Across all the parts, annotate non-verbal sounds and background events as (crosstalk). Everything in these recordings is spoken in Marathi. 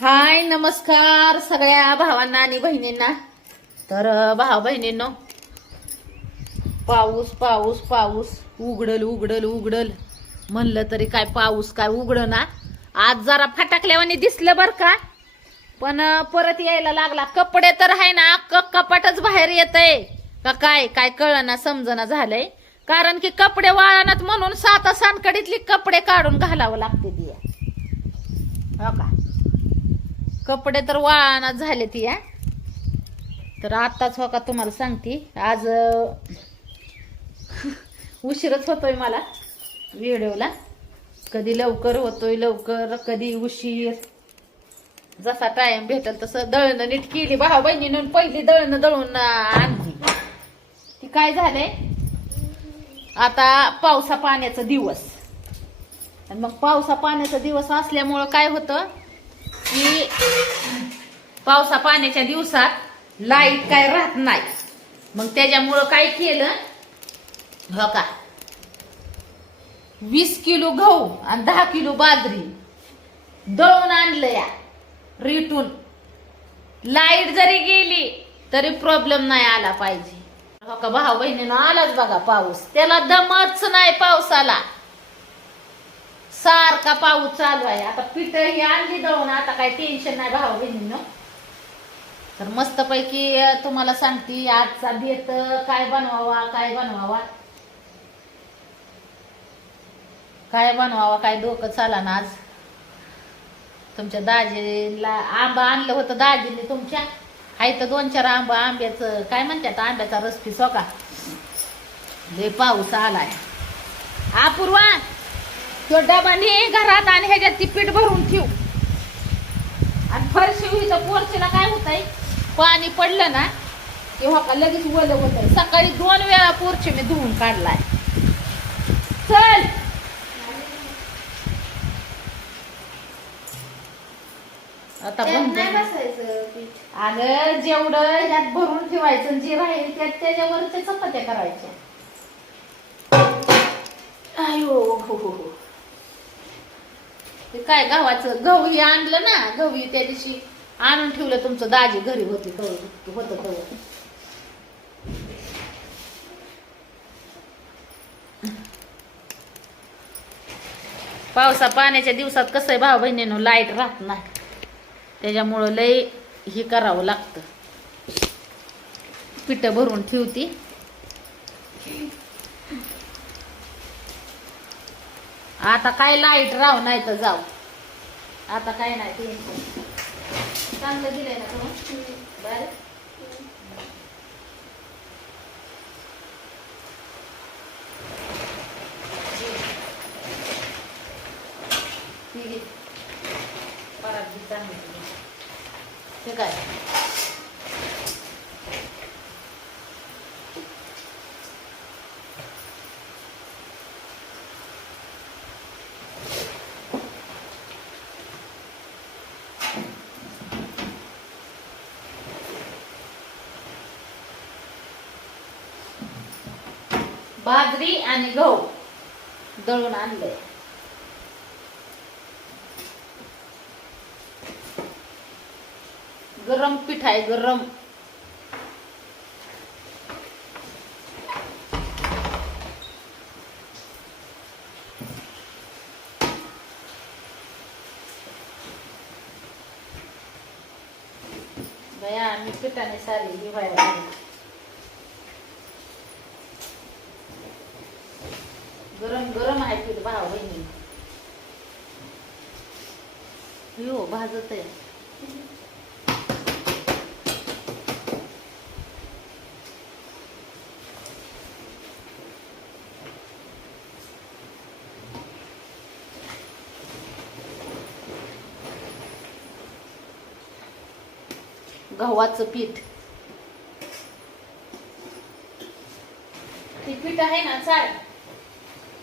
हाय नमस्कार सगळ्या भावांना आणि बहिणींना. तर भाव बहिणींनो पाऊस पाऊस पाऊस. उघडल उघडल उघडल. म्हणलं तरी काय पाऊस काय उघड ना आज जरा फटाकल्यावानी दिसलं बरं का? पण परत यायला लागला. कपडे तर आहे ना अख्खं कपाटच बाहेर येतय. का काय काय कळना समजना झालंय. कारण की कपडे वाळणात म्हणून सात सांकडीतली कपडे काढून घालावं लागते दिया हो का? कपडे तर वाळानात झाले ती या तर आत्ताच हो का तुम्हाला सांगते. आज (laughs) उशीरच होतोय मला व्हिडिओला. कधी लवकर होतोय लवकर कधी उशीर. जसा टाइम भेटेल तसं दळणं नीट केली. भाऊ बहिणीनं पहिली दळणं दळून आणली. ती काय झालंय? आता पावसा पाण्याचा दिवस. आणि मग पावसा पाण्याचा दिवस असल्यामुळं काय होतं? की पावसा पाण्याच्या दिवसात लाइट काय राहत नाही. मग त्याच्यामुळं काय केलं? हो का? वीस किलो गहू आणि दहा किलो बाजरी दळून आणलं या रिटून. लाइट जरी गेली तरी प्रॉब्लेम नाही आला पाहिजे. हो का भाऊ बहिणीनं आलाच बघा पाऊस. त्याला दमच नाही पावसाला. सारखा पाऊस चालू आहे. आता पिठं ही आणली दळून आता काय टेन्शन नाही भाऊ बहिणीनं. तर मस्तपैकी तुम्हाला सांगते आजचा बेत काय बनवावा काय बनवावा. काय बनवावा काय डोकं चाला ना आज. तुमच्या दाजीला आंबा आणलं होतं दाजीने तुमच्या. हाय तर दोन चार आंबा आंब्याचं काय म्हणतात आंब्याचा रस पिसो का? लय पाऊस आलाय. अपूर्वा! तो डबा ने घरात आणि ह्याच्यात ती पीठ भरून ठेव. आणि फरशी इथं पोरचीला काय होतंय? पाणी पडलं ना तेव्हा का लगेच वलं होत सकाळी दोन वेळा पोरची मी धुवून काढलाय. चल! आता बंद बसायचं अगं जेवढं ह्यात भरून ठेवायचं जे राहील त्यात त्याच्यावरच्या चपात्या करायच्या. आयो हो हो हो. ते काय गव्हाचं गहू आणलं ना गहू त्या दिवशी आणून ठेवलं तुमचं दाजी घरी होती होत होतं पावसा पाण्याच्या दिवसात कसं आहे भाऊ बहिणीनं लाइट राहत नाही. त्याच्यामुळं लय हे करावं लागतं. पिठं भरून ठेवती. आता काय लाइट राव नाही तर जाऊ. आता काय नाही टेन्शन चांगलं दिलंय ना तू? बरं. ठीक आहे. परत चांगली काय? बाजरी आणि गहू दळून आणले. गरम पीठ आहे गरम. बया मी पिठाने सारी ही व्हायला गरम गरम आहे तिथं भाव बहिणी. हो भाजत आहे गव्हाचं पीठ. ती पीठ आहे ना चाल.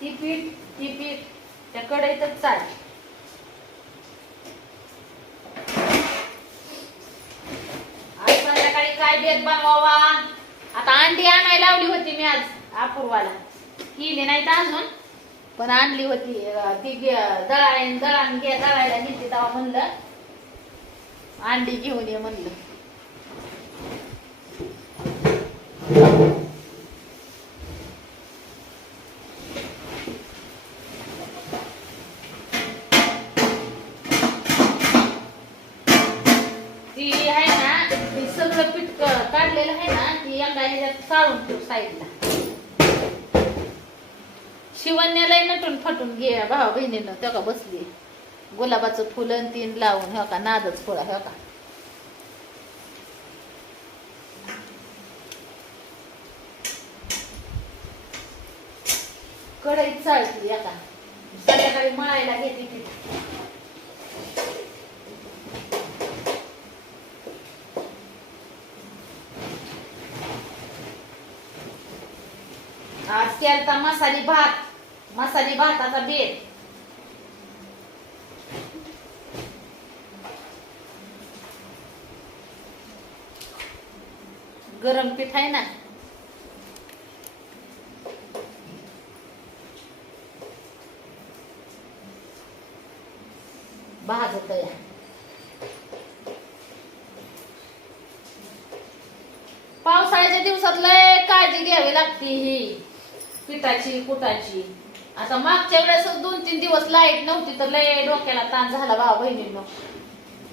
ती पीठ ती पीठ त्या कढईतच चाल आज संध्याकाळी काय बेत बनवावा? आता अंडी आणायला लावली होती मी आज अपूर्वाला. केली नाही तर अजून पण आणली होती. ती गे- दळाय घे दळायला घेतली तेव्हा म्हणलं अंडी घेऊन ये म्हणलं. आहे ना ती ठेव साईडला शिवण्याला नटून फटून घे भावा बहिणीनं त्या का बसली गुलाबाचं फुलं तीन लावून हो का नादच फुळा हो का कढईत चाळती एका संध्याकाळी मळायला घेते ती आज केलता मसाली भात. मसाली भाताचा बेत. गरम पीठ आहे ना भाजत या पावसाळ्याच्या दिवसात लय काळजी घ्यावी लागते ही पिठाची कुटाची आता मागच्या वेळेस दोन तीन दिवस लाइट नव्हती तर लय डोक्याला ताण झाला भावा बहिणींना.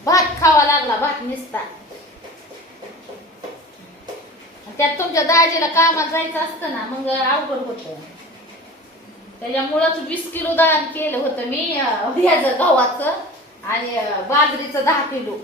भात खावा लागला भात निसता. त्यात तुमच्या दाजीला कामाला जायचं असतं ना मग अवघड होत. त्याच्यामुळंच वीस किलो दान केलं होतं मी ह्याचं गव्हाचं आणि बाजरीचं दहा किलो.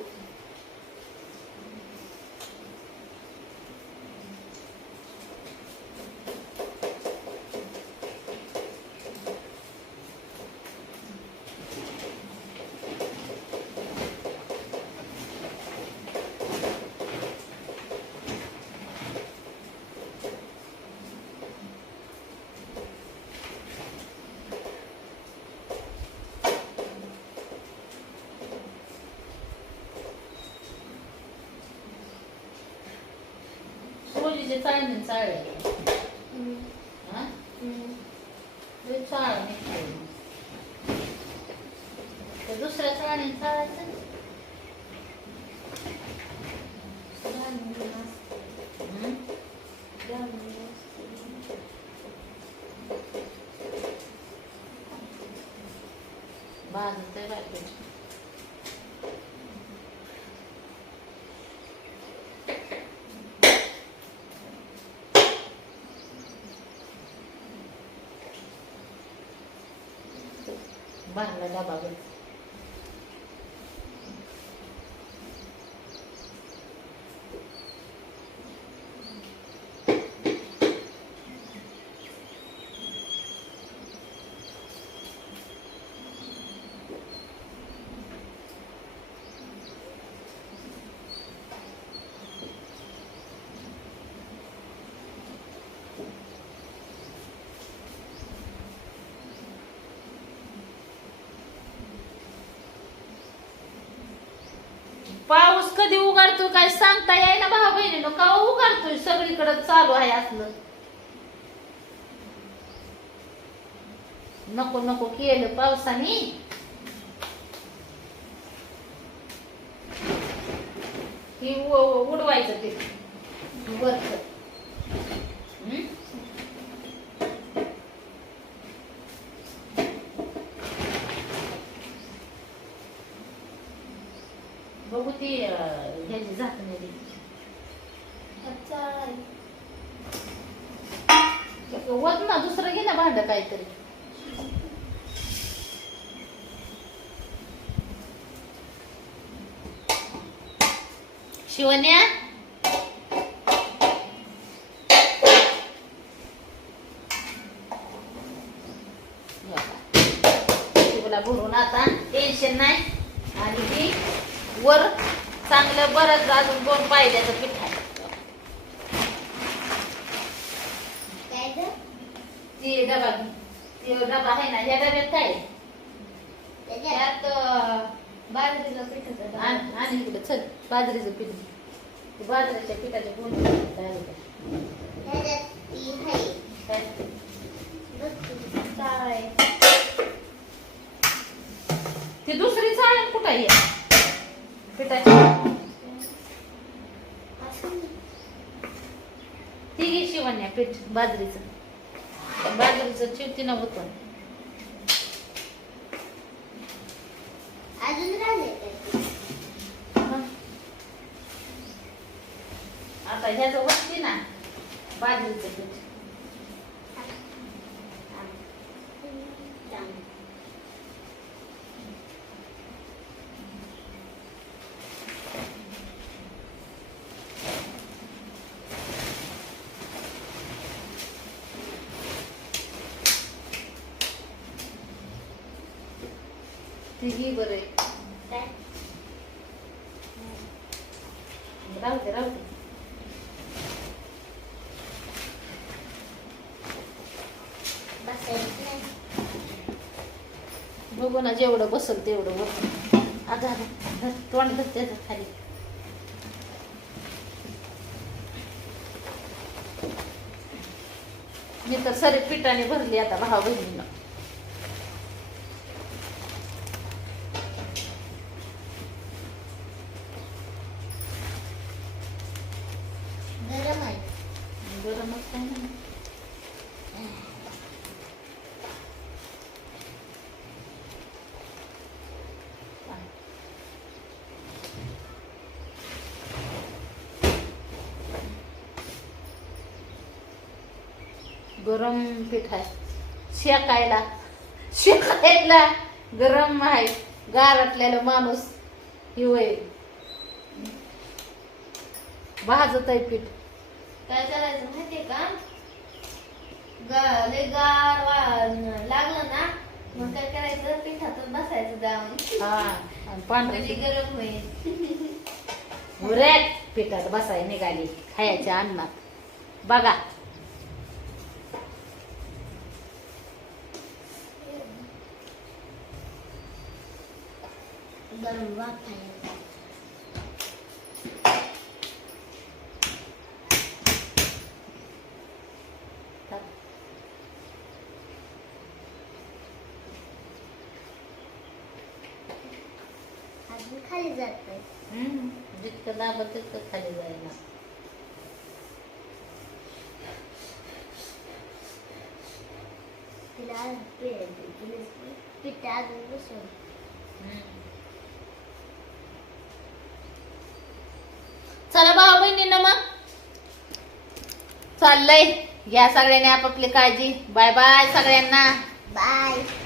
सोलीचे चाळणे चाळले हा? लय चाळ निघतोय मग. त्या दुसऱ्या चाळणी चाळायचं हं? भाजतंय बाकी भरला डबा बघ पाऊस कधी उघडतो काय सांगता येईना भावा बहिणीनं का उघडतोय? सगळीकडे चालू आहे असलं. नको नको केलं पावसाने. ही उ- उडवायचं ते. वरच. बघू ती. ह्याची झाकणेली वत ना दुसरं घे ना भांड काहीतरी. शिवन्या शिवला भरून आता टेन्शन नाही आणि ती वर चांगलं बरंच अजून दोन पायद्याचं पीठ आहे. ती डबा ती डबा आहे ना या डब्यात काय? त्यात बाजरीचं पीठ होतं आण चल बाजरीचं पीठ. बाजरीच्या ती आहे. काय? डाळ आहे ती दुसरी चाळण कुठं आहे? तिघी शिवण घे पीठ बाजरीच. बाजरीचं चिवती ना होतं. आता ह्याचं वस्ती ना बाजरीचं पीठ. तिघी बरं आहे? राहू दे राहू. बघू ना जेवढं बसल तेवढं वर अगं अगं धर, तोंड धर त्याचं खाली. मी तर सरी पिठाने भरली आता भाऊ बहिणीनं गरम आहे बरं मग गरम पीठ आहे. शेकायला. शेकायला गरम आहे. गारटलेला माणूस. हिवय भाजत आहे पीठ. काय करायचं माहितीये का? गा- लय गार लागलं ना मग काय करायचं? पिठातून बसायचं जाऊन. हा म्हणजे पांढरी गरम होईल. पिठात बसाय निघाली खायच्या अन्नात. बघा. गरम वाफ आहे अजून खाली हम्म, जितकं दाबत तितकं खाली जायला. तिला पिठ अजून बसून चला भाऊ बहिणीनं मग. चाललंय. घ्या सगळ्यांनी आपापली काळजी. बाय बाय सगळ्यांना. बाय.